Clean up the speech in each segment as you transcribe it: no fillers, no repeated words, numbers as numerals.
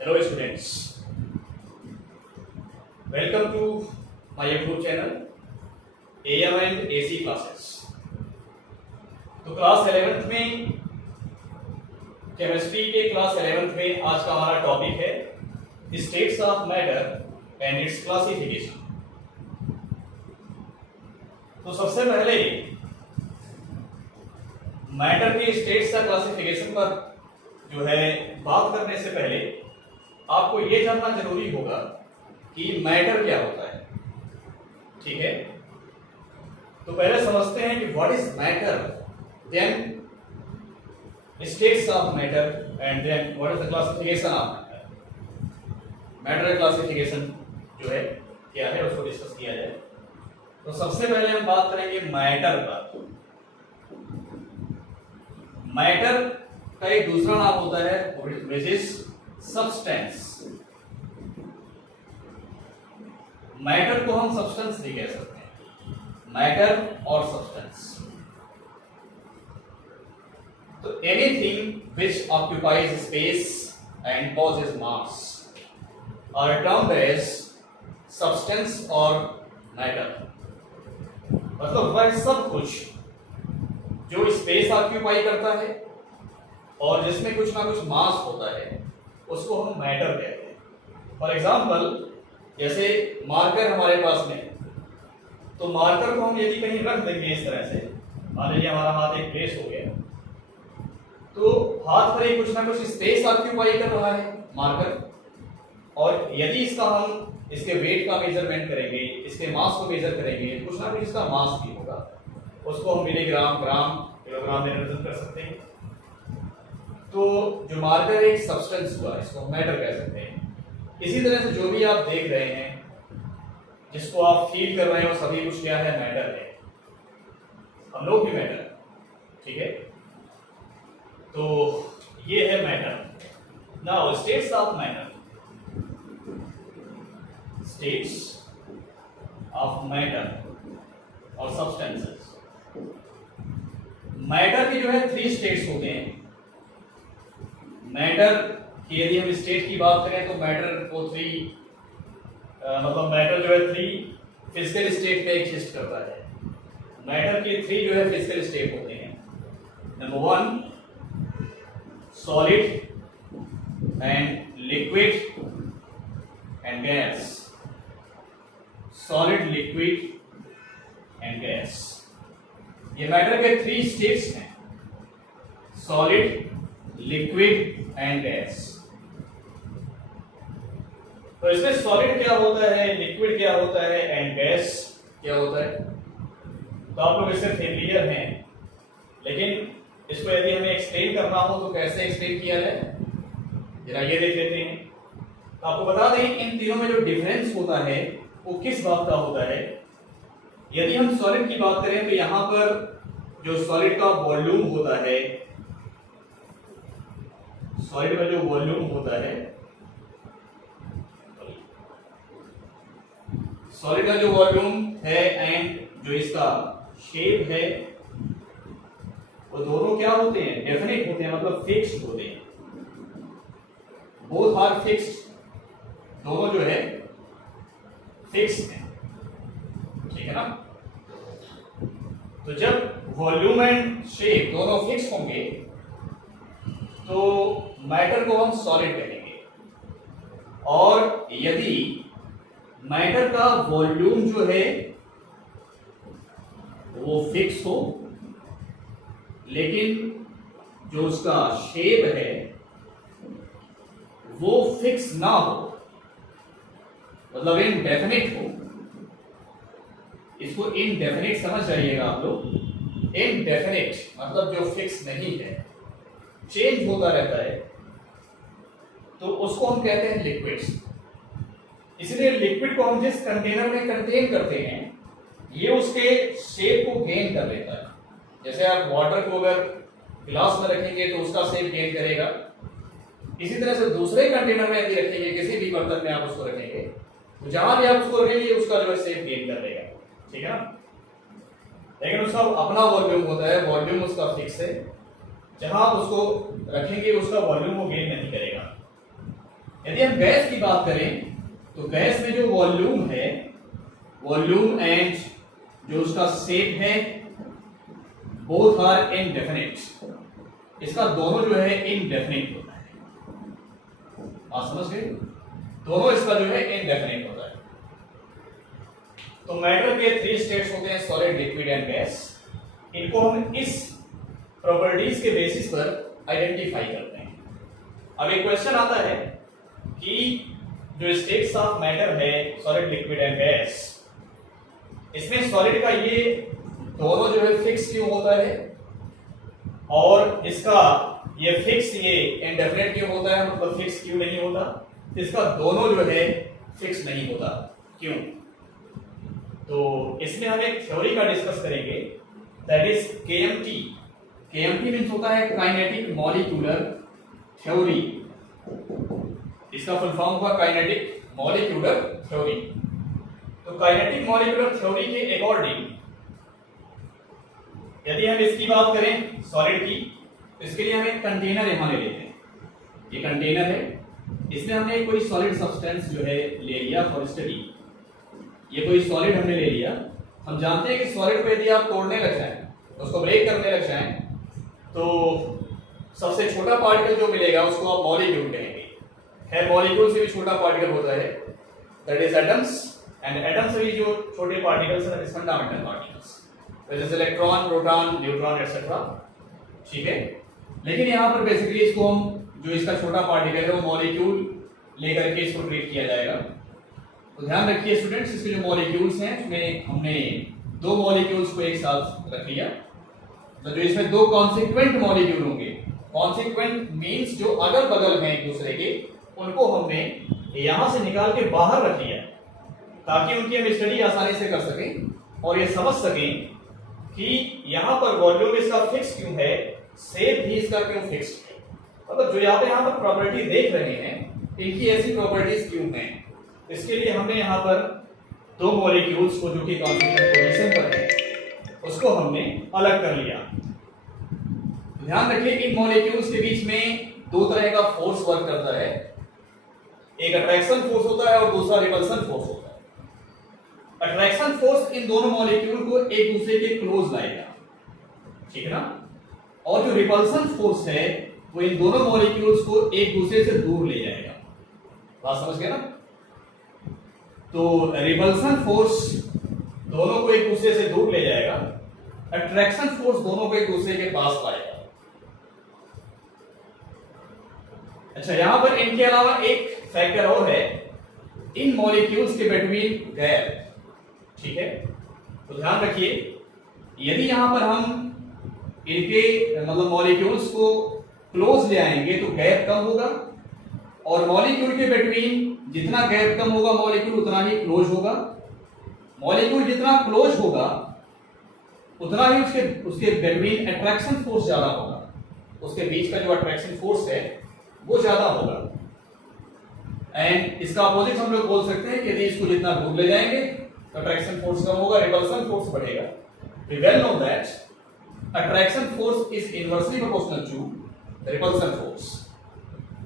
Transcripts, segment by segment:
Hello students, welcome to my YouTube channel AM and AC classes। तो class 11th में chemistry के class 11th में आज का हमारा टॉपिक है states of matter and it's classification. तो सबसे पहले मैटर के स्टेट्स का क्लासिफिकेशन पर जो है बात करने से पहले आपको ये जानना जरूरी होगा कि मैटर क्या होता है। ठीक है, तो पहले समझते हैं कि what is matter, then states of matter and then what is the classification of matter. Matter classification जो है क्या है उसको डिस्कस किया जाए। तो सबसे पहले हम बात करेंगे मैटर पर। मैटर का एक दूसरा नाम होता है विच इज सब्सटेंस। मैटर को हम सब्सटेंस भी कह सकते हैं, मैटर और सब्सटेंस। तो anything which occupies space and possesses mass are termed as substance और मैटर। मतलब वह सब कुछ जो स्पेस ऑक्यूपाई करता है और जिसमें कुछ ना कुछ मास होता है उसको हम मैटर कहते हैं। फॉर एग्जाम्पल जैसे मार्कर हमारे पास में, तो मार्कर को हम यदि कहीं रख देंगे इस तरह से, मान लीजिए हमारा हाथ एक प्लेस हो गया, तो हाथ पर ही कुछ ना कुछ स्पेस ऑक्यूपाई कर रहा है मार्कर, और यदि इसका हम इसके वेट का मेजरमेंट करेंगे, इसके मास को मेजर करेंगे, कुछ ना कुछ इसका मास भी होगा, उसको हम मिलीग्राम, ग्राम, किलोग्राम में रिप्रेजेंट कर सकते हैं। तो जो मार्कर एक सब्सटेंस हुआ, इसको मैटर कह सकते हैं। इसी तरह से जो भी आप देख रहे हैं, जिसको आप फील कर रहे हो, सभी कुछ क्या है, मैटर है। हम लोग भी मैटर, ठीक है। तो ये है matter. Now states of matter. States of matter और सब्सटेंसेस। मैटर के जो है 3 स्टेट्स होते हैं। मैटर की यदि हम स्टेट की बात करें तो मैटर को 3 मतलब मैटर जो है 3 फिजिकल स्टेट में एग्जिस्ट करता है। मैटर के 3 जो है फिजिकल स्टेट होते हैं। Number 1 solid and liquid and gas. Solid, liquid and gas, ये मैटर के 3 स्टेट्स हैं, सॉलिड, लिक्विड एंड गैस। तो इसमें सॉलिड क्या होता है, लिक्विड क्या होता है एंड गैस क्या होता है, तो आप लोग इससे फेमिलियर हैं, लेकिन इसको यदि हमें एक्सप्लेन करना हो तो कैसे एक्सप्लेन किया जाए, जरा ये देख लेते हैं। तो आपको बता दें इन तीनों में जो डिफरेंस होता है वो किस बात का होता है। यदि हम सॉलिड की बात करें तो यहां पर जो सॉलिड का वॉल्यूम होता है, सॉलिड का जो वॉल्यूम होता है, सॉलिड का जो वॉल्यूम है एंड जो इसका शेप है, वो दोनों क्या होते हैं, डेफिनेट होते हैं, मतलब फिक्स्ड होते हैं। बोथ आर फिक्स्ड, दोनों जो है फिक्स्ड है, ठीक है ना। तो जब वॉल्यूम एंड शेप दोनों फिक्स होंगे तो मैटर को हम सॉलिड कहेंगे। और यदि मैटर का वॉल्यूम जो है वो फिक्स हो लेकिन जो उसका शेप है वो फिक्स ना हो, मतलब इनडेफिनिट हो, इसको इनडेफिनिट समझ जाइएगा आप लोग। इनडेफिनिट मतलब जो फिक्स नहीं है, चेंज होता रहता है, तो उसको हम कहते हैं लिक्विड्स। इसलिए लिक्विड को हम जिस कंटेनर में कंटेन करते हैं ये उसके शेप को गेन कर लेता है। जैसे आप वाटर को अगर गिलास में रखेंगे तो उसका शेप गेन करेगा, इसी तरह से दूसरे कंटेनर में यदि रखेंगे, किसी भी बर्तन में आप उसको रखेंगे, तो जहां भी आप उसको रखेंगे उसका जो है शेप गेन कर लेगा, ठीक है ना। लेकिन उसका अपना वॉल्यूम होता है, वॉल्यूम उसका फिक्स है, जहां आप उसको रखेंगे उसका वॉल्यूम वो गेन नहीं करेगा। यदि हम गैस की बात करें तो गैस में जो वॉल्यूम है, वॉल्यूम एंड जो उसका शेप है, बोथ आर इनडेफिनिट। इसका दोनों जो है इनडेफिनिट होता है। आप समझ गए? दोनों इसका जो है इनडेफिनिट होता है। तो मैटर के 3 स्टेट्स होते हैं, सॉलिड, लिक्विड एंड गैस। इनको हम इस प्रॉपर्टीज के बेसिस पर आइडेंटिफाई करते हैं। अब एक क्वेश्चन आता है कि जो स्टेट्स ऑफ मैटर है, सॉलिड, लिक्विड एंड गैस, इसमें सॉलिड का ये दोनों जो है फिक्स क्यों होता है और इसका ये फिक्स ये इंडेफिनिट क्यों होता है, मतलब फिक्स क्यों नहीं होता? इसका दोनों जो है फिक्स नहीं होता, क्यों? तो इसमें हम एक थ्योरी का डिस्कस करेंगे, that is KMT. KMT means होता है काइनेटिक मॉलिक्यूलर थ्योरी। इसका फुल फॉर्म हुआ काइनेटिक मॉलिक्यूलर थ्योरी। तो काइनेटिक मॉलिक्यूलर थ्योरी के अकॉर्डिंग यदि हम इसकी बात करें सॉलिड की, तो इसके लिए हम एक कंटेनर यहां ले लेते हैं। ये कंटेनर है, इसमें हमने कोई सॉलिड सब्सटेंस जो है ले लिया फॉर स्टडी। ये कोई सॉलिड हमने ले लिया। हम जानते हैं कि सॉलिड को यदि आप तोड़ने लग जाएं, उसको ब्रेक करने लग जाएं, तो सबसे छोटा पार्टिकल जो मिलेगा उसको आप मॉलिक्यूल कहेंगे। है मॉलिक्यूल से भी छोटा पार्टिकल होता है, that is atoms, and atom से भी जो छोटे पार्टिकल्स हैं, फंडामेंटल पार्टिकल्स, जैसे इलेक्ट्रॉन, प्रोटॉन, न्यूट्रॉन एटसेट्रा। ठीक है, लेकिन यहाँ पर बेसिकली इसको हम जो इसका छोटा पार्टिकल है वो मॉलिक्यूल लेकर के इसको ट्रीट किया जाएगा। तो ध्यान रखिए स्टूडेंट्स, इसके जो मॉलिक्यूल्स हैं उसमें हमने 2 मॉलिक्यूल्स को एक साथ रख लिया। तो जो इसमें 2 कॉन्सिक्वेंट मॉलिक्यूल होंगे, कॉन्सिक्वेंट मींस जो अगल बगल हैं एक दूसरे के, उनको हमने यहां से निकाल के बाहर रख लिया ताकि उनकी हम स्टडी आसानी से कर सकें और ये समझ सकें कि यहां पर वॉल्यूम इसका फिक्स क्यों है, शेप भी इसका क्यों फिक्स है। मतलब जो यहाँ पर प्रॉपर्टी देख रहे हैं, इनकी ऐसी प्रॉपर्टीज क्यों हैं। इसके लिए हमने यहाँ पर 2 मॉलिक्यूल्स को जो कि कॉन्स्टिट्यूएंट पोजीशन पर है, उसको हमने अलग कर लिया। ध्यान रखिए इन मॉलिक्यूल्स के बीच में 2 तरह का फोर्स वर्क करता है। एक अट्रैक्शन फोर्स होता है और दूसरा रिपल्सन फोर्स होता है। अट्रैक्शन फोर्स इन दोनों मॉलिक्यूल को एक दूसरे के क्लोज लाएगा, ठीक है ना, और जो रिपल्सन फोर्स है वो इन दोनों मॉलिक्यूल्स को एक दूसरे से दूर ले जाएगा। बात समझ गए ना? तो रिपल्सन फोर्स दोनों को एक दूसरे से दूर ले जाएगा, अट्रैक्शन फोर्स दोनों को एक दूसरे के पास लाएगा। अच्छा, यहां पर इनके अलावा एक फैक्टर और है, इन मॉलिक्यूल्स के बिटवीन गैप। ठीक है, तो ध्यान रखिए यदि यहां पर हम इनके मतलब मॉलिक्यूल्स को क्लोज ले आएंगे तो गैप कम होगा, और मॉलिक्यूल के बिटवीन जितना गैप कम होगा मॉलिक्यूल उतना ही क्लोज होगा। मॉलिक्यूल जितना क्लोज होगा उतना ही उसके बिटवीन अट्रैक्शन फोर्स ज्यादा होगा, उसके बीच का जो अट्रैक्शन फोर्स है वो ज्यादा होगा। एंड इसका अपोजिट हम लोग बोल सकते हैं कि यदि इसको जितना दूर ले जाएंगे तो अट्रैक्शन फोर्स कम होगा, रिपल्सन फोर्स बढ़ेगा। We well know that attraction force is inversely proportional to repulsion force.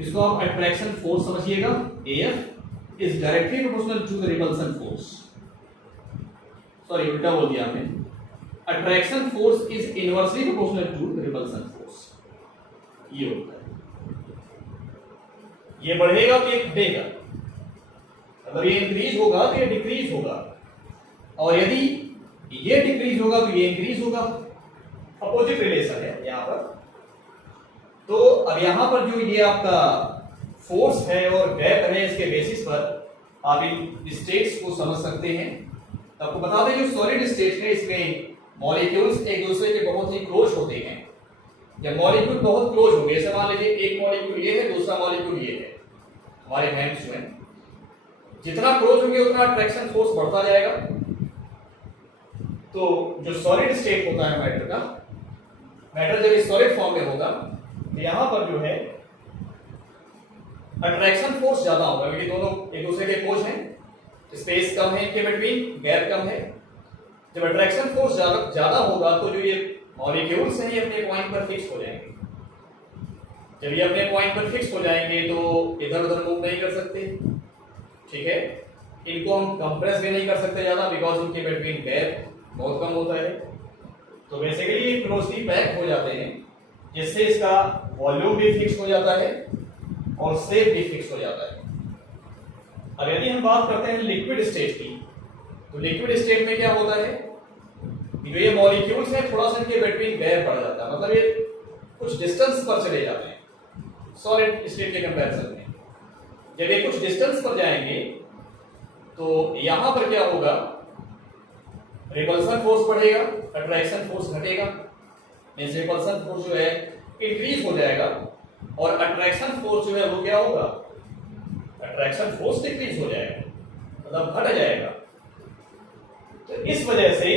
इसको आप अट्रैक्शन फोर्स समझिएगा, AF is directly proportional to the repulsion force. Sorry, उल्टा बोल दिया हमने। Attraction force is inversely proportional to the repulsion force. ये होता है, ये बढ़ेगा तो ये घटेगा, अगर ये इंक्रीज होगा तो ये डिक्रीज होगा, और यदि ये डिक्रीज होगा तो ये इंक्रीज होगा। अपोजिट रिलेशन है यहां पर। तो अब यहां पर जो ये आपका फोर्स है और गैप है, इसके बेसिस पर आप इन स्टेट्स को समझ सकते हैं। तो आपको बता दें जो सॉलिड स्टेट है इसमें मॉलिक्यूल्स एक दूसरे के बहुत ही क्लोज होते हैं। जब मॉलिक्यूल बहुत क्लोज होंगे, जैसे मान लीजिए एक मॉलिक्यूल ये है, दूसरा मॉलिक्यूल ये है, हमारे हैंड्स में जितना क्लोज होंगे उतना अट्रैक्शन फोर्स बढ़ता जाएगा। तो जो सॉलिड स्टेट होता है मैटर का, मैटर जब इस सॉलिड फॉर्म में होगा तो यहां पर जो है अट्रैक्शन फोर्स ज्यादा होगा, क्योंकि दोनों एक दूसरे के क्लोज हैं, स्पेस कम है इनके बिटवीन, गैप कम है। जब अट्रैक्शन फोर्स ज्यादा होगा तो जो ये मॉलिक्यूल्स हैं ये अपने पॉइंट पर फिक्स हो जाएंगे। जब ये अपने पॉइंट पर फिक्स हो जाएंगे तो इधर उधर मूव नहीं कर सकते, ठीक है। इनको हम कंप्रेस भी नहीं कर सकते ज्यादा, बिकॉज उनके बिटवीन गैप बहुत कम होता है। तो बेसिकली ये क्लोजली पैक हो जाते हैं, जिससे इसका वॉल्यूम भी फिक्स हो जाता है और शेप भी फिक्स हो जाता है। अब यदि हम बात करते हैं लिक्विड स्टेट की, तो लिक्विड स्टेट में क्या होता है कि जो ये मॉलिक्यूल्स हैं थोड़ा सा इनके बिटवीन गैप बढ़ जाता है, मतलब ये कुछ डिस्टेंस पर चले जाते हैं सॉलिड स्टेट के कंपैरिजन में। जब ये कुछ डिस्टेंस पर जाएंगे तो यहां पर क्या होगा, रिपल्सन फोर्स बढ़ेगा, अट्रैक्शन फोर्स घटेगा। मींस रिपल्सन फोर्स जो है इंक्रीज हो जाएगा और अट्रैक्शन फोर्स जो है वो क्या होगा, अट्रैक्शन फोर्स डिक्रीज हो जाएगा, मतलब घट जाएगा। तो इस वजह से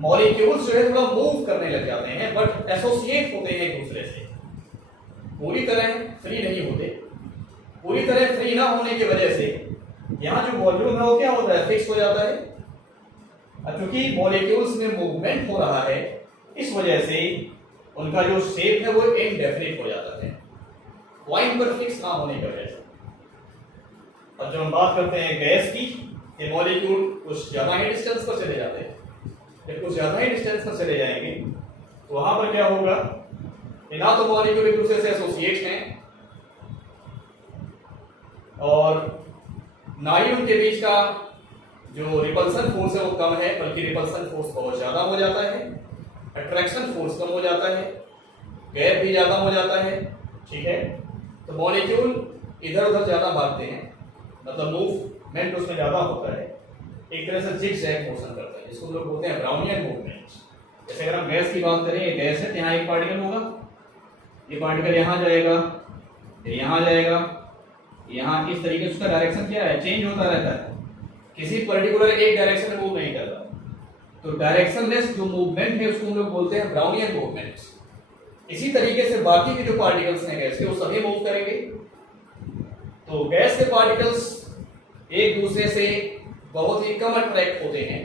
मॉलिक्यूल्स जो है थोड़ा मूव करने लग जाते हैं, बट एसोसिएट होते हैं एक दूसरे से, पूरी तरह फ्री नहीं होते। पूरी तरह फ्री ना होने की वजह से यहां जो वॉल्यूम है वो क्या होता है, फिक्स हो जाता है। और चूंकि मॉलिक्यूल्स में मूवमेंट हो रहा है, इस वजह से उनका जो शेप है वो इनडेफिनिट हो जाता है, पॉइंट पर फिक्स ना होने की वजह से। और जब हम बात करते हैं गैस की, ये मॉलिक्यूल कुछ ज्यादा ही डिस्टेंस पर चले जाते हैं। जब कुछ ज्यादा ही डिस्टेंस पर चले जाएंगे तो वहां पर क्या होगा, ना तो मॉलिक्यूल एक दूसरे से एसोसिएट हैं और ना ही उनके बीच का जो रिपल्सन फोर्स है वो कम है, बल्कि रिपल्सन फोर्स बहुत ज्यादा हो जाता है, अट्रैक्शन फोर्स कम हो जाता है, गैप भी ज्यादा हो जाता है, ठीक है। तो मॉलिक्यूल इधर उधर ज्यादा भागते हैं, मतलब मूवमेंट उसमें ज्यादा होता है, एक तरह से जिग-जैग मोशन करता है, जिसको लोग बोलते हैं ब्राउनियन मूवमेंट। जैसे अगर हम गैस की बात करें, ये गैस है, यहाँ एक पार्टिकल होगा, ये पार्टिकल यहाँ जाएगा, फिर यहाँ जाएगा, यहाँ इस तरीके से उसका डायरेक्शन क्या है, चेंज होता रहता है, किसी पर्टिकुलर एक डायरेक्शन में मूव नहीं करता। तो डायरेक्शनलेस जो मूवमेंट है उसको हम लोग बोलते हैं ब्राउनियन मूवमेंट। इसी तरीके से बाकी के जो पार्टिकल्स हैं गैस के, वो सभी मूव करेंगे। तो गैस के पार्टिकल्स एक दूसरे से बहुत ही कम अट्रैक्ट होते हैं,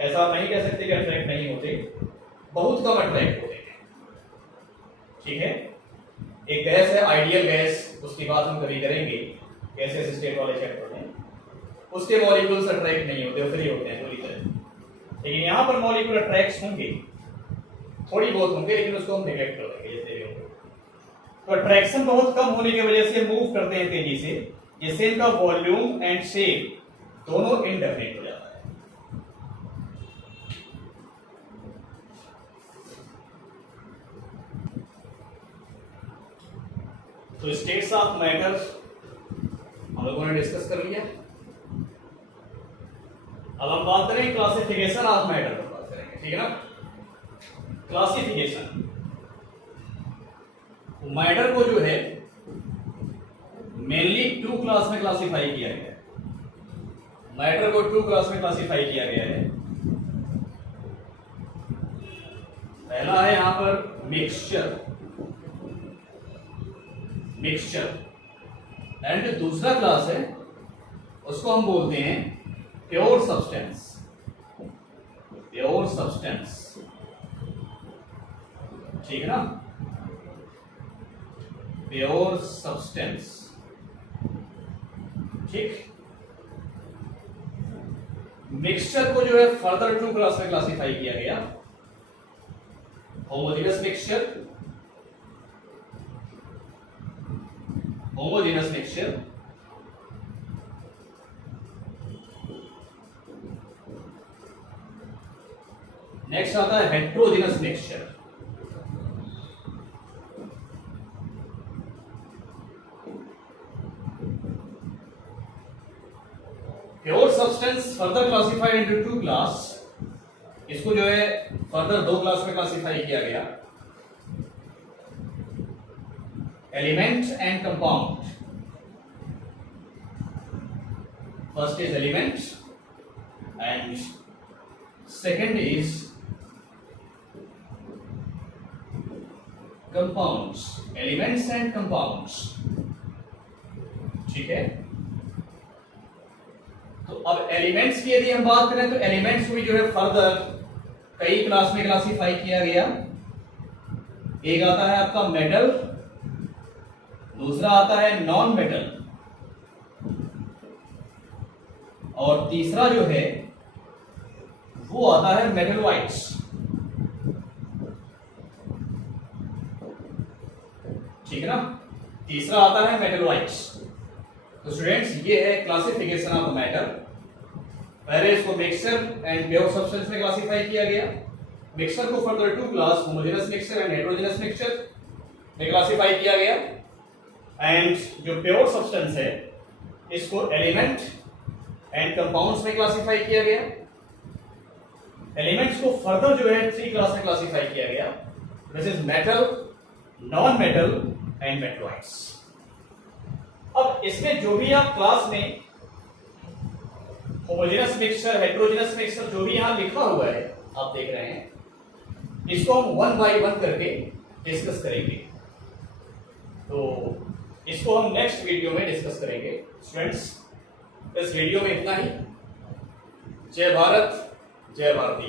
ऐसा नहीं कह सकते कि अट्रैक्ट नहीं होते, बहुत कम अट्रैक्ट होते हैं, ठीक है। एक गैस है आइडियल गैस, उसकी बात हम कभी करेंगे, गैसेस स्टेट वाले चैप्टर में। उसके मॉलिक्यूल्स अट्रैक्ट नहीं होते, फ्री होते हैं पूरी तरह। लेकिन यहाँ पर मॉलिक्यूल अट्रैक्ट होंगे, थोड़ी बहुत होंगे, लेकिन उसको हम नेग्लेक्ट कर देंगे जैसे भी होंगे। तो अट्रैक्शन बहुत कम होने की वजह से मूव करते हैं तेजी से, जिससे इनका वॉल्यूम एंड शेप दोनों इनडेफिनिट हो जाता है। तो स्टेट्स ऑफ मैटर हम लोगों ने डिस्कस कर लिया। अब हम बात करें क्लासिफिकेशन ऑफ मैटर पर बात करेंगे, ठीक है ना। क्लासिफिकेशन, मैटर को जो है मेनली 2 क्लास में क्लासिफाई किया गया है। मैटर को 2 क्लास में क्लासिफाई किया गया है। पहला है यहां पर मिक्सचर एंड जो दूसरा क्लास है उसको हम बोलते हैं प्योर सब्सटेंस। ठीक है ना, प्योर सब्सटेंस, ठीक। मिक्सचर को जो है फर्दर 2 क्लास में क्लासिफाई किया गया, होमोजेनस मिक्सचर, नेक्स्ट आता है heterogeneous mixture. Pure substance further classified into 2 class, इसको जो है फर्दर 2 क्लास में क्लासिफाई किया गया, element and compound. First is element and second is compounds, elements and compounds, ठीक है। तो अब एलिमेंट्स की यदि हम बात करें तो एलिमेंट्स को भी जो है फर्दर कई क्लास में क्लासिफाई किया गया। एक आता है आपका मेटल, दूसरा आता है नॉन मेटल, और तीसरा जो है वो आता है मेटलॉइड्स। ठीक है ना, तीसरा आता है मेटलॉइड्स। तो स्टूडेंट्स ये है क्लासिफिकेशन ऑफ मैटर। पहले इसको मिक्सचर एंड प्योर सब्सटेंस में क्लासिफाई किया गया। मिक्सचर को further to class homogeneous mixture and heterogeneous mixture में क्लासिफाई किया गया। एंड जो प्योर सब्सटेंस है इसको एलिमेंट एंड कंपाउंड्स में क्लासिफाई किया गया। एलिमेंट्स को फर्दर जो है 3 क्लास में क्लासिफाई किया गया, this is metal, non metal and metalloids. अब इसमें जो भी आप क्लास में होमोजेनस मिक्सचर, हेटेरोजेनस मिक्सचर जो भी यहां लिखा हुआ है आप देख रहे हैं, इसको हम 1 बाय 1 करके डिस्कस करेंगे। तो इसको हम नेक्स्ट वीडियो में डिस्कस करेंगे। स्टूडेंट्स इस वीडियो में इतना ही। जय भारत, जय भारती।